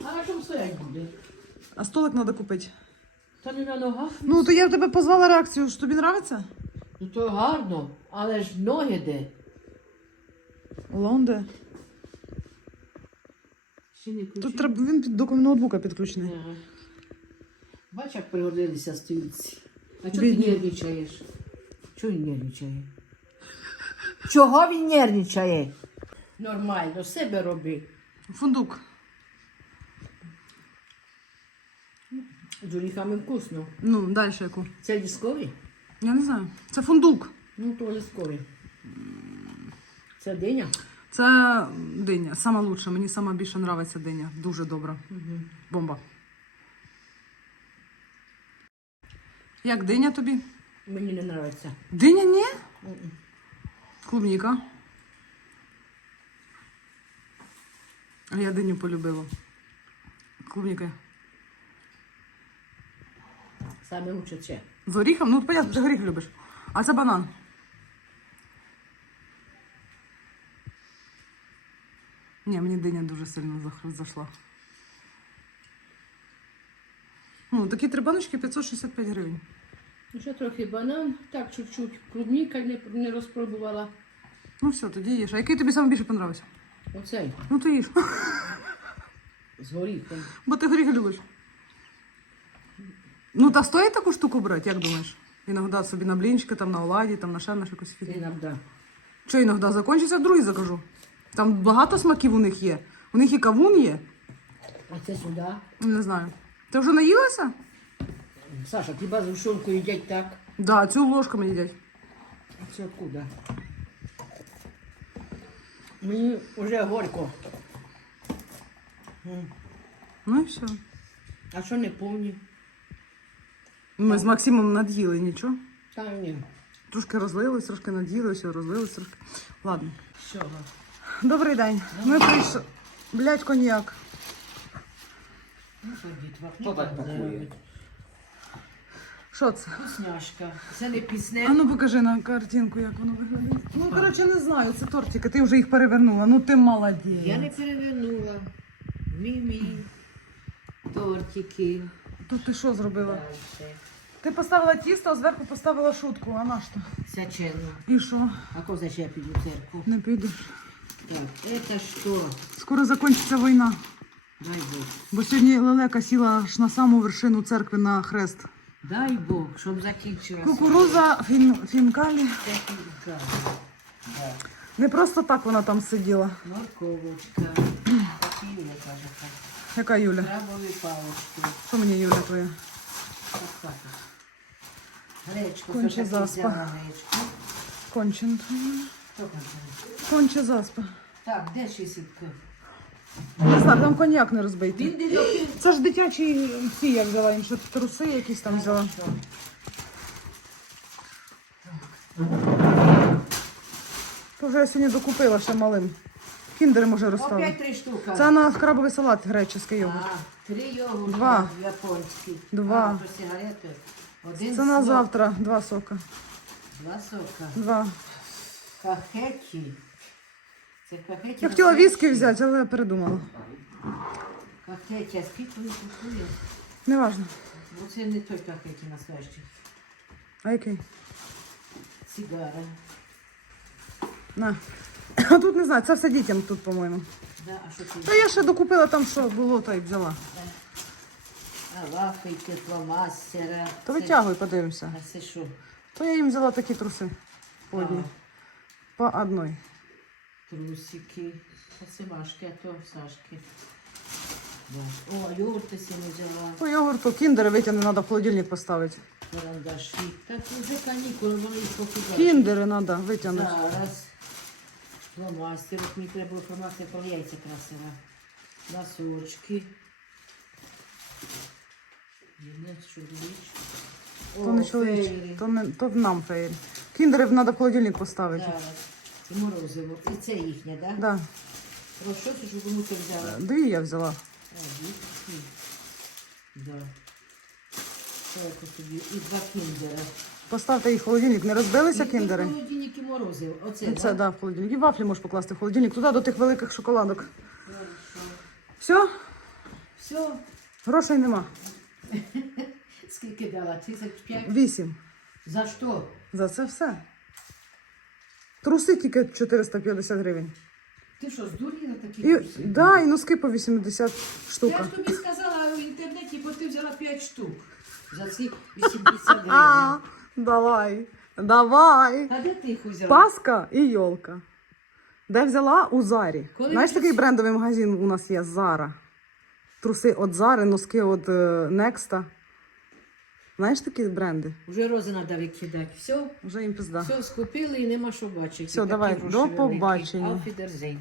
А на чому стоять буде? А столик треба купити. Та не на ногах. Ну, то я в тебе позвала реакцію, що тобі подобається? Ну то гарно, але ж ноги де? Лонде. Ще не Тут треба він під до ноутбука підключений. Ага. Бач, як пригодилися стільці. А чого ти Бідні. нервничаєш? Чого він нервничає? Чого він нервничає? Нормально, себе роби. Фундук. З вкусно. Ну, далі яку? Це ліскові? Я не знаю. Це фундук. Ну, то ліскові. Це диня? Це диня. Сама лучша. Мені сама більше подобається диня. Дуже добра. Угу. Бомба. Як диня тобі? Мені не подобається. Диня ні? Клубніка. А я диню полюбила. Клубніка. Саме лучше. З горіхом? Ну, понятно, ти горіх любиш. А це банан. Ні, мені диня дуже сильно зайшла. Ну, такі три баночки 565 гривень. Ну, ще трохи банан, так чуть-чуть. Клубніка не, не розпробувала. Ну все, тоді їж. А який тобі саме більше подобався? Оцей Ну то їж. з горіхом. Бо ти горіхи любиш. Ну, та стоїть таку штуку брати, як думаєш? Іногда собі на блінчики, там на оладі, там на ще на якусь фігню. Іногда. Що іноді закінчиться, другий закажу. Там багато смаків у них є. У них і кавун є. А це сюди. Не знаю. Ти вже наїлася? Саша, хіба з шунку їдять так? Да, цю ложками їдять. А Це откуда? Мені вже горько. М. Ну і все. А що не повні? Ми з Максимом над'їли нічого. Та ні. Трошки розлилось, трошки над'їли, все, розлилось трошки. Ладно. Що? Добрий день. Ми прийшли. Блять, коньяк. Ну, Хто так пакує? Що це? Вкусняшка. Це не пісне. А ну покажи на картинку, як воно виглядає. Ну, коротше, не знаю, це тортики, ти вже їх перевернула. Ну ти молодець. Я не перевернула. Мімі. Тортики. Тут ти що зробила? Ти поставила тісто, а зверху поставила шутку. А на що? Сячено. І що? А коли ще я піду в церкву? Не підеш. Так, это что? Скоро закінчиться війна. Дай Бог. Бо сьогодні лелека сіла аж на саму вершину церкви на хрест. Дай Бог, щоб закінчилася. Кукуруза фін, фінкалі. Техніка. Да. Не просто так вона там сиділа. Морковочка. Такі Юля каже. Яка Юля? Крабові. Що мені Юля твоя? Гречку. Конче заспа. Кончен. Хто там? Конче заспа. Так, де шістка? Не знаю, там коньяк не розбитий. Це ж дитячі ці я взяла, їм що труси якісь там взяла. То вже я сьогодні докупила ще малим. Кіндери може розставити. Опять три штуки. Це на крабовий салат греческий йогурт. А, три йогурти Два. японські. Два. А, то сигарети. Один Це на сок. завтра два сока. Два сока. Два. Кахеті. Це кахеті. Я хотіла віскі взяти, але передумала. Кахеті, а скільки він коштує? Неважно. Бо це не той кахеті настоящий. А який? Сигара. На. А тут не знаю, це все дітям тут, по-моєму. Да, а що Та я ще докупила там, що було, та й взяла. А вафельки, фломастера. То витягуй, подивимося. А це що? То я їм взяла такі труси. По одній. По одній. Трусики. А це Машки, а то Сашки. Да. О, йогурти не взяла. По йогурту кіндери витягни, треба в холодильник поставити. Карандаші. Так вже канікули, вони їх покидають. Кіндери треба витягнути. Зараз. Фломастер. От мені треба було фломастер про яйця красила. Носочки. Що. То не чоловічі, то, не, то нам феєрі. Кіндери треба в холодильник поставити. Зараз. І морозиво. І це їхнє, так? Да? Да. Про що ти ж кому ти взяла? Дві я взяла. А. Да. Тут тобі? І два кіндера. Поставте їх в холодильник. Не розбилися кіндери? холодильник і морозиво. Оце, Це да, в холодильник. І вафлі можеш покласти в холодильник. Туди до тих великих шоколадок. Хорошо. Все? Все, Грошей нема. скільки дала? Тисяч п'ять? Вісім. За що? За це все. Труси тільки 450 гривень. Ти що, здуріла такі І, труси? да, і носки по 80 штук. Я ж тобі сказала в інтернеті, бо ти взяла 5 штук. За ці 80 гривень. Давай, давай. А де ти їх взяла? Паска і йолка. Де взяла? У Зарі. Коли Знаєш, такий всі- брендовий магазин у нас є Зара. Труси від Зари, носки від е, Некста. Знаєш такі бренди? Вже рози треба викидати. Все, Вже їм пизда. все скупили і нема що бачити. Все, давай, до побачення. Wiedersehen.